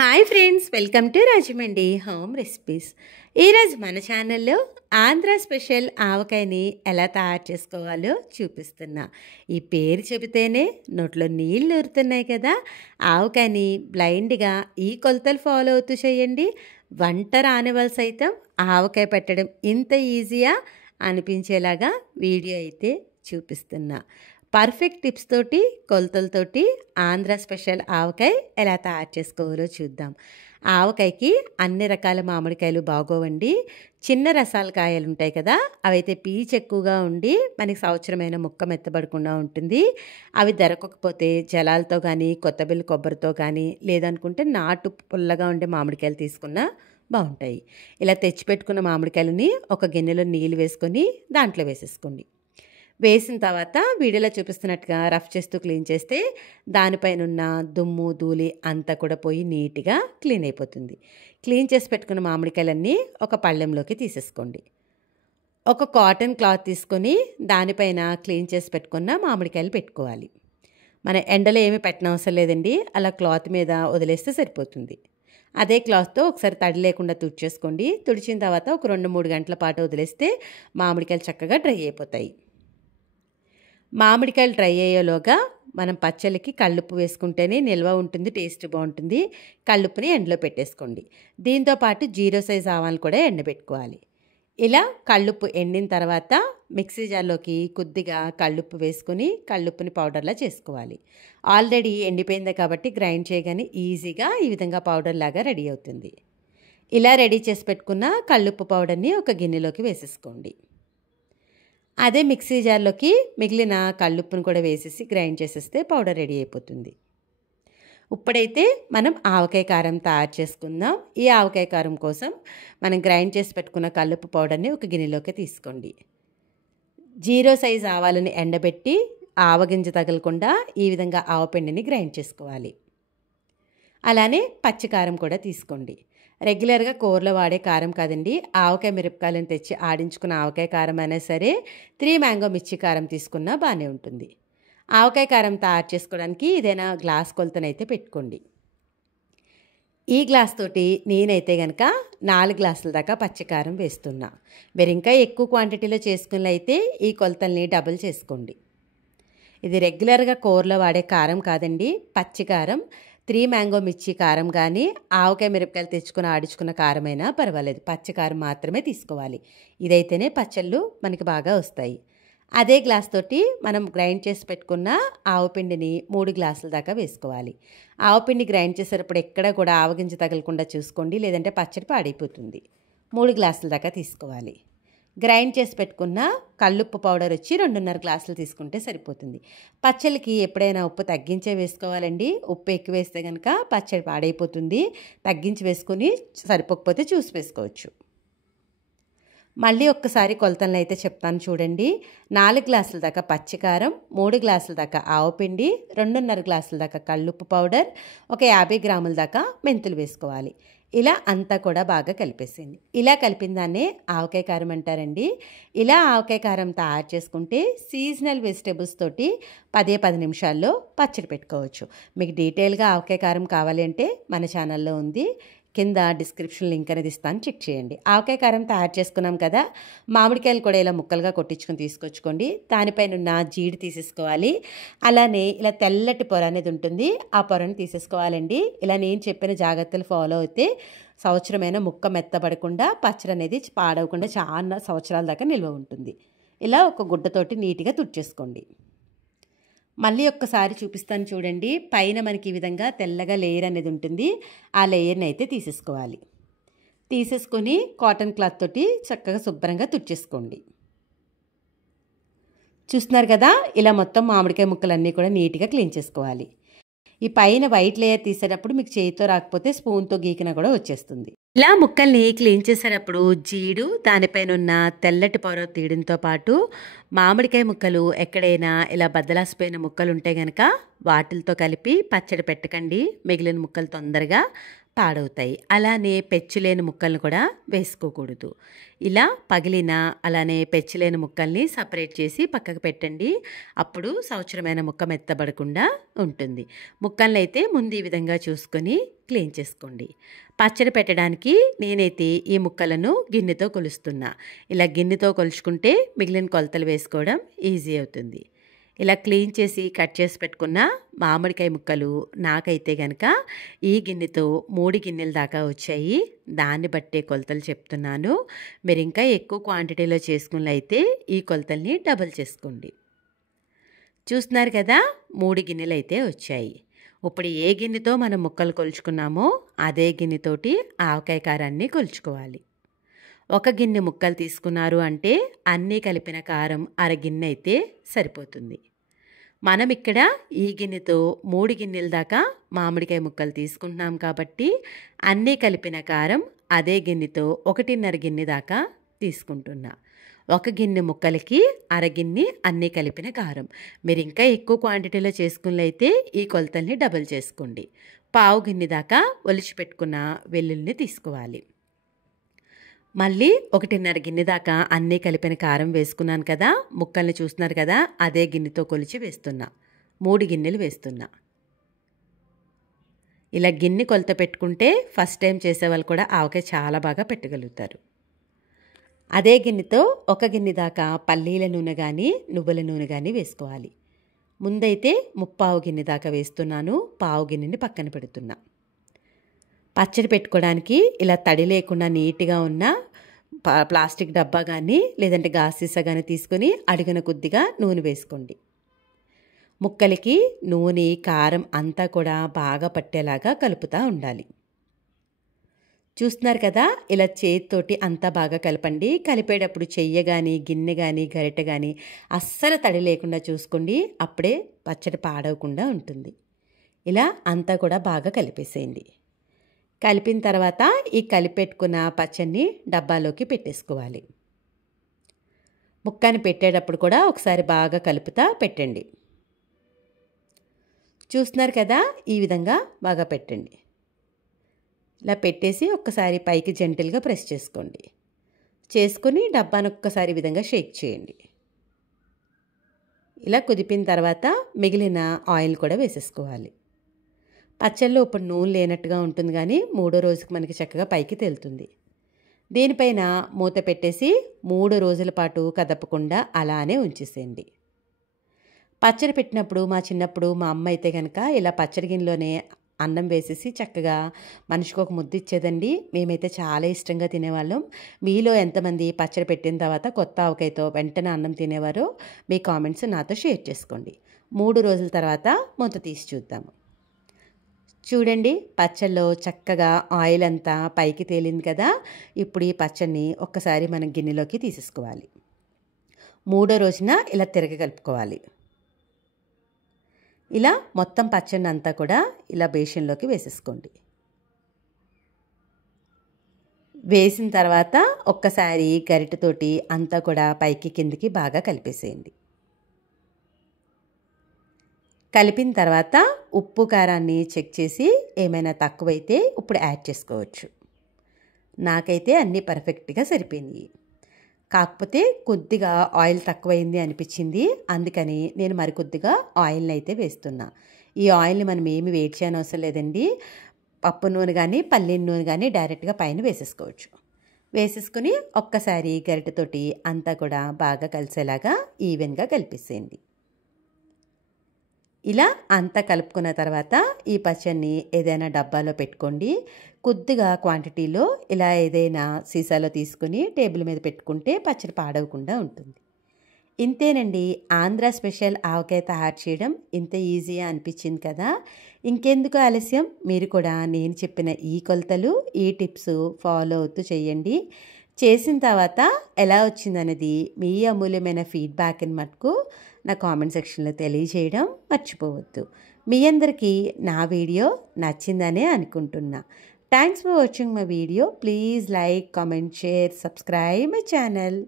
Hi friends, welcome to Rajahmundry home recipes. ఈరోజు మన ఛానల్లో ఆంధ్ర స్పెషల్ ఆవకాయని ఎలా తయారు చేసుకోవాలో చూపిస్తున్నా. ఈ పేరు చెబితేనే నోట్లో నీళ్ళు ఊరుతున్నాయి కదా. ఆవకాయని బ్లైండ్గా ఈ కొలతలు ఫాలో అవుతూ చేయండి. వంట రాని వాళ్ళు సైతం ఆవకాయ పెట్టడం ఇంత ఈజీయా అనిపించేలాగా వీడియో అయితే చూపిస్తున్నా. పర్ఫెక్ట్ టిప్స్ తోటి, కొలతలతోటి ఆంధ్ర స్పెషల్ ఆవకాయ ఎలా తయారు చేసుకోవాలో చూద్దాం. ఆవకాయకి అన్ని రకాల మామిడికాయలు బాగోవండి. చిన్న రసాల కాయలు ఉంటాయి కదా, అవైతే పీచు ఎక్కువగా ఉండి మనకి సంవత్సరమైన ముక్క మెత్తబడకుండా ఉంటుంది. అవి దొరకకపోతే జలాలతో కానీ, కొత్తబిల్లి కొబ్బరితో కానీ, లేదనుకుంటే నాటు పుల్లగా ఉండే మామిడికాయలు తీసుకున్నా బాగుంటాయి. ఇలా తెచ్చిపెట్టుకున్న మామిడికాయలని ఒక గిన్నెలో నీళ్ళు వేసుకొని దాంట్లో వేసేసుకోండి. వేసిన తర్వాత వీడియోలో చూపిస్తున్నట్టుగా రఫ్ చేస్తూ క్లీన్ చేస్తే దానిపైన ఉన్న దుమ్ము ధూళి అంతా కూడా పోయి నీట్గా క్లీన్ అయిపోతుంది. క్లీన్ చేసి పెట్టుకున్న మామిడికాయలన్నీ ఒక పళ్ళెంలోకి తీసేసుకోండి. ఒక కాటన్ క్లాత్ తీసుకొని దానిపైన క్లీన్ చేసి పెట్టుకున్న మామిడికాయలు పెట్టుకోవాలి. మన ఎండలో ఏమీ పెట్టనవసరం లేదండి, అలా క్లాత్ మీద వదిలేస్తే సరిపోతుంది. అదే క్లాత్తో ఒకసారి తడి లేకుండా తుడిచేసుకోండి. తుడిచిన తర్వాత ఒక 2-3 గంటల పాటు వదిలేస్తే మామిడికాయలు చక్కగా డ్రై అయిపోతాయి. మామిడికాయలు డ్రై అయ్యేలోగా మనం పచ్చళ్ళకి కళ్ళుప్పు వేసుకుంటేనే నిల్వ ఉంటుంది, టేస్ట్ బాగుంటుంది. కళ్ళుప్పుని ఎండలో పెట్టేసుకోండి. దీంతోపాటు 0 సైజ్ ఆవాలు కూడా ఎండబెట్టుకోవాలి. ఇలా కళ్ళుప్పు ఎండిన తర్వాత మిక్సీ జార్లోకి కొద్దిగా కళ్ళుప్పు వేసుకొని కళ్ళుప్పుని పౌడర్లా చేసుకోవాలి. ఆల్రెడీ ఎండిపోయిందే కాబట్టి గ్రైండ్ చేయగానే ఈజీగా ఈ విధంగా పౌడర్ లాగా రెడీ అవుతుంది. ఇలా రెడీ చేసి పెట్టుకున్న కళ్ళుప్పు పౌడర్ని ఒక గిన్నెలోకి వేసేసుకోండి. అదే మిక్సీ జార్లోకి మిగిలిన కళ్ళుప్పును కూడా వేసేసి గ్రైండ్ చేసేస్తే పౌడర్ రెడీ అయిపోతుంది. ఇప్పుడైతే మనం ఆవకాయ కారం తయారు చేసుకుందాం. ఈ ఆవకాయ కారం కోసం మనం గ్రైండ్ చేసి పెట్టుకున్న కళ్ళుప్పు పౌడర్ని ఒక గిన్నెలోకి తీసుకోండి. 0 సైజ్ ఆవాలని ఎండబెట్టి ఆవగింజ తగలకుండా ఈ విధంగా ఆవపిండిని గ్రైండ్ చేసుకోవాలి. అలానే పచ్చికారం కూడా తీసుకోండి. రెగ్యులర్గా కూరలో వాడే కారం కాదండి, ఆవకాయ మిరపకాయలను తెచ్చి ఆడించుకున్న ఆవకాయ కారం అయినా సరే, 3 మ్యాంగో మిర్చి కారం తీసుకున్నా బాగానే ఉంటుంది. ఆవకాయ కారం తయారు చేసుకోవడానికి ఏదైనా గ్లాస్ కొలతనైతే పెట్టుకోండి. ఈ గ్లాస్ తోటి నేనైతే కనుక 4 గ్లాసుల దాకా పచ్చికారం వేస్తున్నా. మీరు ఇంకా ఎక్కువ క్వాంటిటీలో చేసుకున్నట్లయితే ఈ కొలతల్ని డబుల్ చేసుకోండి. ఇది రెగ్యులర్గా కూరలో వాడే కారం కాదండి, పచ్చికారం. 3 మ్యాంగో మిర్చి కారం కానీ, ఆవకాయ మిరపకాయలు తెచ్చుకుని ఆడించుకున్న కారమైనా పర్వాలేదు, పచ్చికారం మాత్రమే తీసుకోవాలి. ఇదైతేనే పచ్చళ్ళు మనకి బాగా వస్తాయి. అదే గ్లాస్ తోటి మనం గ్రైండ్ చేసి పెట్టుకున్న ఆవపిండిని 3 గ్లాసుల దాకా వేసుకోవాలి. ఆవపిండి గ్రైండ్ చేసేటప్పుడు ఎక్కడ కూడా ఆవగింజ తగలకుండా చూసుకోండి, లేదంటే పచ్చడి పాడైపోతుంది. 3 గ్లాసుల దాకా తీసుకోవాలి. గ్రైండ్ చేసి పెట్టుకున్న కళ్ళుప్పు పౌడర్ వచ్చి 2.5 గ్లాసులు తీసుకుంటే సరిపోతుంది. పచ్చళ్ళకి ఎప్పుడైనా ఉప్పు తగ్గించే వేసుకోవాలండి. ఉప్పు ఎక్కువ వేస్తే కనుక పచ్చడి పాడైపోతుంది. తగ్గించి వేసుకొని సరిపోకపోతే చూసి వేసుకోవచ్చు. మళ్ళీ ఒక్కసారి కొలతలను అయితే చెప్తాను చూడండి. 4 గ్లాసుల దాకా పచ్చికారం, 3 గ్లాసుల దాకా ఆవపిండి, 2.5 గ్లాసుల దాకా కళ్ళుప్పు పౌడర్, ఒక 50 గ్రాముల దాకా మెంతులు వేసుకోవాలి. ఇలా అంతా కూడా బాగా కలిపేసింది. ఇలా కలిపిన దాన్నే ఆవకాయ కారం అంటారండి. ఇలా ఆవకాయ కారం తయారు చేసుకుంటే సీజనల్ వెజిటేబుల్స్ తోటి 10 నిమిషాల్లో పచ్చడి పెట్టుకోవచ్చు. మీకు డీటెయిల్గా ఆవకాయ కారం కావాలి అంటే మన ఛానల్లో ఉంది, కింద డిస్క్రిప్షన్ లింక్ అనేది ఇస్తాను, చెక్ చేయండి. ఆవకాయ కారం తయారు చేసుకున్నాం కదా, మామిడికాయలు కూడా ఇలా ముక్కలుగా కొట్టించుకొని తీసుకొచ్చుకోండి. దానిపైన ఉన్న జీడి తీసేసుకోవాలి. అలానే ఇలా తెల్లటి పొర అనేది ఉంటుంది, ఆ పొరను తీసేసుకోవాలండి. ఇలా నేను చెప్పిన జాగ్రత్తలు ఫాలో అయితే సంవత్సరమైన ముక్క మెత్తబడకుండా, పచ్చడి అనేది పాడవకుండా చాలా సంవత్సరాల దాకా నిల్వ ఉంటుంది. ఇలా ఒక గుడ్డతోటి నీట్గా తుడిచేసుకోండి. మళ్ళీ ఒక్కసారి చూపిస్తాను చూడండి. పైన మనకి ఈ విధంగా తెల్లగా లేయర్ అనేది ఉంటుంది, ఆ లేయర్ని అయితే తీసేసుకోవాలి. తీసేసుకొని కాటన్ క్లాత్ తోటి చక్కగా శుభ్రంగా తుడిచేసుకోండి. చూస్తున్నారు కదా, ఇలా మొత్తం మామిడికాయ ముక్కలన్నీ కూడా నీట్గా క్లీన్ చేసుకోవాలి. ఈ పైన వైట్ లేయర్ తీసేటప్పుడు మీకు చేతితో రాకపోతే స్పూన్తో గీకినా కూడా వచ్చేస్తుంది. ఇలా ముక్కల్ని క్లీన్ చేసేటప్పుడు జీడు, దానిపైన ఉన్న తెల్లటి పొర తీయడంతో పాటు మామిడికాయ ముక్కలు ఎక్కడైనా ఇలా బద్దలాసిపోయిన ముక్కలు ఉంటే కనుక వాటితో కలిపి పచ్చడి పెట్టకండి. మిగిలిన ముక్కలు తొందరగా పాడవుతాయి. అలానే పెచ్చులేని ముక్కలను కూడా వేసుకోకూడదు. ఇలా పగిలిన అలానే పెచ్చులేని ముక్కల్ని సపరేట్ చేసి పక్కకు పెట్టండి. అప్పుడు సంవత్సరమైన ముక్క మెత్తబడకుండా ఉంటుంది. ముక్కలనైతే ముందు ఈ విధంగా చూసుకొని క్లీన్ చేసుకోండి. పచ్చడి పెట్టడానికి నేనైతే ఈ ముక్కలను గిన్నెతో కొలుస్తున్నా. ఇలా గిన్నెతో కొలుచుకుంటే మిగిలిన కొలతలు వేసుకోవడం ఈజీ అవుతుంది. ఇలా క్లీన్ చేసి కట్ చేసి పెట్టుకున్న మామిడికాయ ముక్కలు నాకైతే కనుక ఈ గిన్నెతో 3 గిన్నెల దాకా వచ్చాయి. దాన్ని బట్టే కొలతలు చెప్తున్నాను. మీరు ఇంకా ఎక్కువ క్వాంటిటీలో చేసుకున్నట్లయితే ఈ కొలతల్ని డబుల్ చేసుకోండి. చూస్తున్నారు కదా, 3 గిన్నెలు అయితే వచ్చాయి. ఇప్పుడు ఏ గిన్నెతో మనం ముక్కలు కొలుచుకున్నామో అదే గిన్నెతోటి ఆవకాయ కారాన్ని కొలుచుకోవాలి. 1 గిన్నె ముక్కలు తీసుకున్నారు అంటే అన్నీ కలిపిన కారం అర గిన్నె అయితే సరిపోతుంది. మనం ఇక్కడ ఈ గిన్నెతో 3 గిన్నెల దాకా మామిడికాయ ముక్కలు తీసుకుంటున్నాం కాబట్టి అన్నీ కలిపిన కారం అదే గిన్నెతో 1.5 గిన్నె దాకా తీసుకుంటున్నా. 1 గిన్నె ముక్కలకి అర గిన్నె అన్నీ కలిపిన కారం. మీరు ఇంకా ఎక్కువ క్వాంటిటీలో చేసుకున్నట్లయితే ఈ కొలతల్ని డబుల్ చేసుకోండి. పావు గిన్నె దాకా ఒలిచి పెట్టుకున్న వెల్లుల్లిని తీసుకోవాలి. మళ్ళీ 1.5 గిన్నె దాకా అన్నీ కలిపిన కారం వేసుకున్నాను కదా, ముక్కల్ని చూస్తున్నారు కదా, అదే గిన్నెతో కొలిచి వేస్తున్నా. 3 గిన్నెలు వేస్తున్నా. ఇలా గిన్నె కొలత పెట్టుకుంటే ఫస్ట్ టైం చేసేవాళ్ళు కూడా ఆవకాయ చాలా బాగా పెట్టగలుగుతారు. అదే గిన్నెతో 1 గిన్నె దాకా పల్లీల నూనె కానీ నువ్వుల నూనె కానీ వేసుకోవాలి. ముందైతే 3/4 గిన్నె దాకా వేస్తున్నాను. పావు గిన్నెని పక్కన పెడుతున్నా. పచ్చడి పెట్టుకోవడానికి ఇలా తడి లేకుండా నీట్గా ఉన్న ప్లాస్టిక్ డబ్బా కానీ లేదంటే గాజు సీసా కానీ తీసుకొని అడుగున కొద్దిగా నూనె వేసుకోండి. ముక్కలకి నూనె కారం అంతా కూడా బాగా పట్టేలాగా కలుపుతూ ఉండాలి. చూస్తున్నారు కదా, ఇలా చేతితోటి అంతా బాగా కలపండి. కలిపేటప్పుడు చెయ్యి కానీ గిన్నె కానీ గరిటె కానీ అస్సలు తడి లేకుండా చూసుకోండి. అప్పుడే పచ్చడి పాడవకుండా ఉంటుంది. ఇలా అంతా కూడా బాగా కలిపేసేయండి. కలిపిన తర్వాత ఈ కలిపెట్టుకున్న పచ్చడిని డబ్బాలోకి పెట్టేసుకోవాలి. ముక్కని పెట్టేటప్పుడు కూడా ఒకసారి బాగా కలుపుతా పెట్టండి. చూస్తున్నారు కదా, ఈ విధంగా బాగా పెట్టండి. ఇలా పెట్టేసి ఒక్కసారి పైకి జెంటిల్గా ప్రెస్ చేసుకోండి. చేసుకొని డబ్బాను ఒక్కసారి ఈ విధంగా షేక్ చేయండి. ఇలా కుదిపిన తర్వాత మిగిలిన ఆయిల్ కూడా వేసేసుకోవాలి. పచ్చళ్ళలో ఇప్పుడు నూనె లేనట్టుగా ఉంటుంది కానీ 3వ రోజుకి మనకి చక్కగా పైకి తేలుతుంది. దీనిపైన మూత పెట్టేసి 3 రోజుల పాటు కదపకుండా అలానే ఉంచేసేయండి. పచ్చడి పెట్టినప్పుడు మా చిన్నప్పుడు మా అమ్మ అయితే కనుక ఇలా పచ్చడి గిన్నెలోనే అన్నం వేసేసి చక్కగా మనిషికి ఒక ముద్ద ఇచ్చేదండి. మేమైతే చాలా ఇష్టంగా తినేవాళ్ళం. మీలో ఎంతమంది పచ్చడి పెట్టిన తర్వాత కొత్త ఆవకాయతో వెంటనే అన్నం తినేవారో మీ కామెంట్స్ నాతో షేర్ చేసుకోండి. 3 రోజుల తర్వాత మూత తీసి చూద్దాము. చూడండి, పచ్చళ్ళలో చక్కగా ఆయిల్ అంతా పైకి తేలింది కదా. ఇప్పుడు ఈ పచ్చడిని ఒక్కసారి మనం గిన్నెలోకి తీసేసుకోవాలి. 3వ రోజున ఇలా కలుపుకోవాలి. ఇలా మొత్తం పచ్చడిని అంతా కూడా ఇలా బేషన్లోకి వేసేసుకోండి. వేసిన తర్వాత ఒక్కసారి గరిటెతోటి అంతా కూడా పైకి కిందికి బాగా కలిపేసేయండి. కలిపిన తర్వాత ఉప్పు కారాన్ని చెక్ చేసి ఏమైనా తక్కువైతే ఇప్పుడు యాడ్ చేసుకోవచ్చు. నాకైతే అన్నీ పర్ఫెక్ట్గా సరిపోయినాయి. కాకపోతే కొద్దిగా ఆయిల్ తక్కువైంది అనిపించింది. అందుకని నేను మరికొద్దిగా ఆయిల్ని అయితే వేస్తున్నా. ఈ ఆయిల్ని మనం ఏమి వేడి చేయనవసరం లేదండి. పప్పు నూనె కానీ పల్లీల నూనె కానీ డైరెక్ట్గా పైన వేసేసుకోవచ్చు. వేసేసుకుని ఒక్కసారి గరిటెతోటి అంతా కూడా బాగా కలిసేలాగా ఈవెన్గా కలిపేసేయండి. ఇలా అంతా కలుపుకున్న తర్వాత ఈ పచ్చడిని ఏదైనా డబ్బాలో పెట్టుకోండి. కొద్దిగా క్వాంటిటీలో ఇలా ఏదైనా సీసాలో తీసుకుని టేబుల్ మీద పెట్టుకుంటే పచ్చడి పాడవకుండా ఉంటుంది. ఇంతేనండి, ఆంధ్ర స్పెషల్ ఆవకాయ తయారు చేయడం ఇంత ఈజీగా అనిపించింది కదా. ఇంకెందుకు ఆలస్యం, మీరు కూడా నేను చెప్పిన ఈ కొలతలు ఈ టిప్స్ ఫాలో అవుతూ చేయండి. చేసిన తర్వాత ఎలా వచ్చిందనేది మీ అమూల్యమైన ఫీడ్బ్యాక్ని మటుకు నా కామెంట్ సెక్షన్లో తెలియజేయడం మర్చిపోవద్దు. మీ అందరికీ నా వీడియో నచ్చిందనే అనుకుంటున్నా. Thanks for watching my video. Please like, comment, share, subscribe my channel.